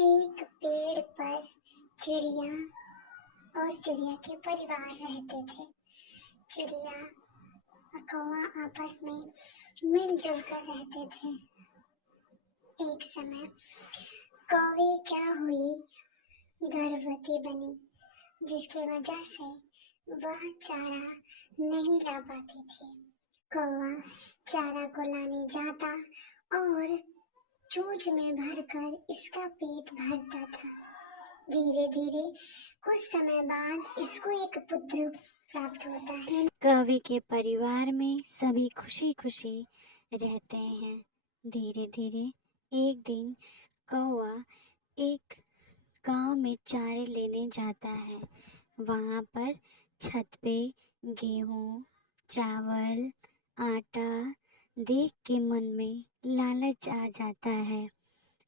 एक पेड़ पर चिड़िया और चिड़िया के परिवार रहते थे। चिड़िया और कौवा आपस में मिलजुल कर रहते थे। एक समय कौवे क्या हुई, गर्भवती बनी, जिसकी वजह से वह चारा नहीं ला पाती थी। कौवा चारा को लाने जाता और चोंच में भरकर इसका पेट भरता था। धीरे धीरे कुछ समय बाद इसको एक पुत्र प्राप्त होता है। कौवे के परिवार में सभी खुशी खुशी रहते हैं। धीरे धीरे एक दिन कौवा एक गांव में चारे लेने जाता है। वहां पर छत पे गेहूं, चावल, आटा देख के मन में लालच आ जाता है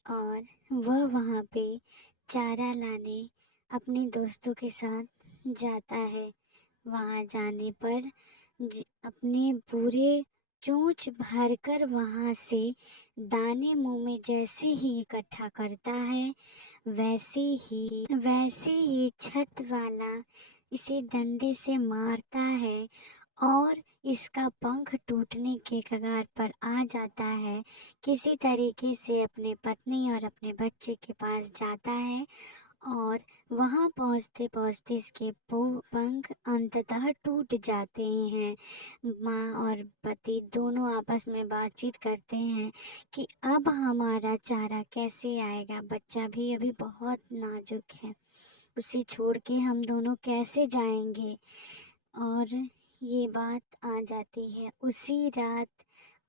और वह वहां पे चारा लाने अपने दोस्तों के साथ जाता है। वहां जाने पर अपने पूरे चोंच भरकर वहां से दाने मुंह में जैसे ही इकट्ठा करता है, वैसे ही छत वाला इसे डंडे से मारता है और इसका पंख टूटने के कगार पर आ जाता है। किसी तरीके से अपने पत्नी और अपने बच्चे के पास जाता है और वहां पहुंचते पहुंचते इसके पंख अंततः टूट जाते हैं। माँ और पति दोनों आपस में बातचीत करते हैं कि अब हमारा चारा कैसे आएगा। बच्चा भी अभी बहुत नाजुक है, उसे छोड़ के हम दोनों कैसे जाएंगे। और ये बात आ जाती है उसी रात।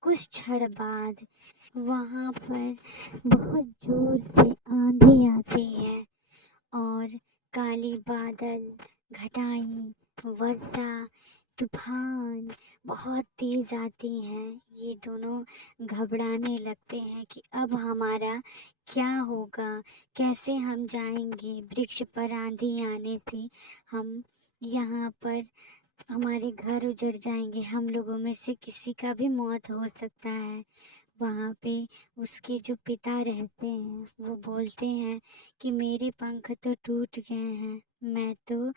कुछ क्षण बाद वहां पर बहुत जोर से आंधी आती है और काली बादल, घटाएं, वर्षा, तूफान बहुत तेज आती हैं। ये दोनों घबराने लगते हैं कि अब हमारा क्या होगा, कैसे हम जाएंगे। वृक्ष पर आंधी आने से हम यहाँ पर हमारे घर उजड़ जाएंगे, हम लोगों में से किसी का भी मौत हो सकता है। वहाँ पे उसके जो पिता रहते हैं वो बोलते हैं कि मेरे पंख तो टूट गए हैं, मैं तो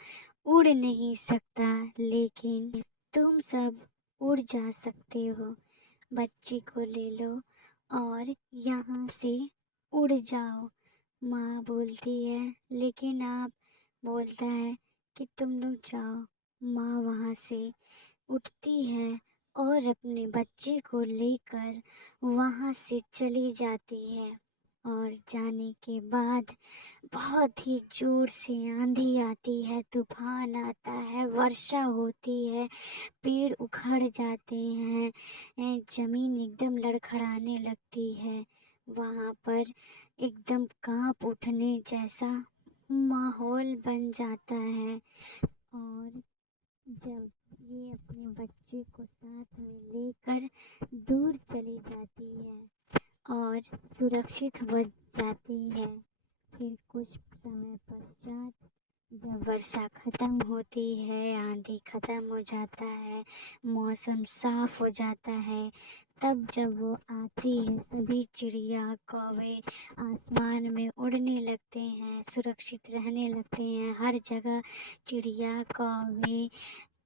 उड़ नहीं सकता, लेकिन तुम सब उड़ जा सकते हो। बच्ची को ले लो और यहाँ से उड़ जाओ। माँ बोलती है लेकिन आप, बोलता है कि तुम लोग जाओ। माँ वहाँ से उठती है और अपने बच्चे को लेकर वहाँ से चली जाती है। और जाने के बाद बहुत ही जोर से आंधी आती है, तूफान आता है, वर्षा होती है, पेड़ उखड़ जाते हैं, जमीन एकदम लड़खड़ाने लगती है। वहाँ पर एकदम कांप उठने जैसा माहौल बन जाता है। और जब ये अपने बच्चे को साथ में लेकर दूर चली जाती है और सुरक्षित हो जाती है। फिर कुछ समय पश्चात जब वर्षा खत्म होती है, आंधी खत्म हो जाता है, मौसम साफ हो जाता है, तब जब वो आती है सभी चिड़िया कौवे आसमान में उड़ने लगते हैं, सुरक्षित रहने लगते हैं। हर जगह चिड़िया कौवे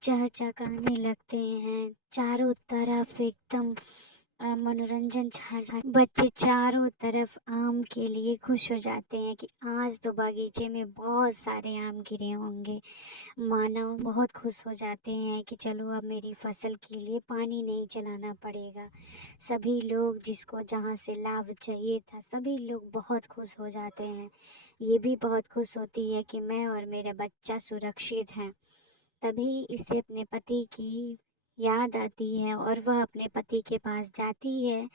चहचहाने लगते हैं। चारों तरफ एकदम मनोरंजन छा जा। बच्चे चारों तरफ आम के लिए खुश हो जाते हैं कि आज तो बगीचे में बहुत सारे आम गिरे होंगे। मानव बहुत खुश हो जाते हैं कि चलो अब मेरी फसल के लिए पानी नहीं चलाना पड़ेगा। सभी लोग जिसको जहाँ से लाभ चाहिए था, सभी लोग बहुत खुश हो जाते हैं। ये भी बहुत खुश होती है कि मैं और मेरा बच्चा सुरक्षित हैं। तभी इसे अपने पति की याद आती है और वह अपने पति के पास जाती है।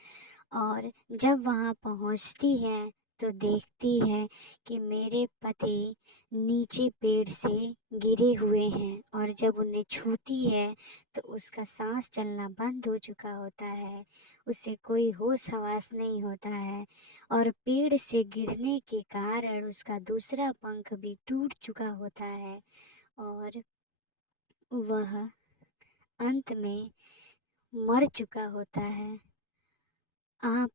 और जब वहाँ पहुँचती है तो देखती है कि मेरे पति नीचे पेड़ से गिरे हुए हैं और जब उन्हें छूती है तो उसका सांस चलना बंद हो चुका होता है, उसे कोई होश हवास नहीं होता है और पेड़ से गिरने के कारण उसका दूसरा पंख भी टूट चुका होता है और वह अंत में मर चुका होता है। आप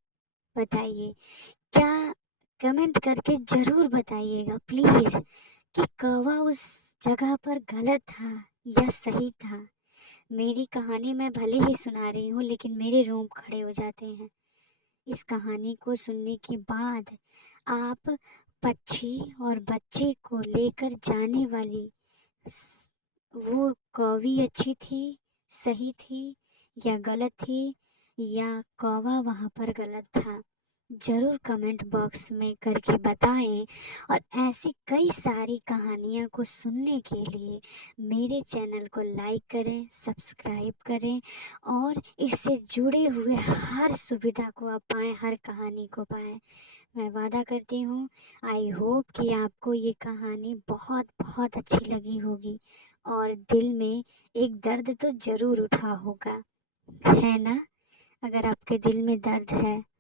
बताइए क्या कमेंट करके ज़रूर बताइएगा प्लीज़ कि कौवा उस जगह पर गलत था या सही था। मेरी कहानी मैं भले ही सुना रही हूँ लेकिन मेरे रोम खड़े हो जाते हैं। इस कहानी को सुनने के बाद आप पक्षी और बच्चे को लेकर जाने वाली वो कौवी अच्छी थी, सही थी या गलत थी, या कौवा वहाँ पर गलत था, ज़रूर कमेंट बॉक्स में करके बताएं। और ऐसी कई सारी कहानियाँ को सुनने के लिए मेरे चैनल को लाइक करें, सब्सक्राइब करें और इससे जुड़े हुए हर सुविधा को आप पाएँ, हर कहानी को पाएँ। मैं वादा करती हूँ, आई होप कि आपको ये कहानी बहुत बहुत अच्छी लगी होगी और दिल में एक दर्द तो ज़रूर उठा होगा, है ना? अगर आपके दिल में दर्द है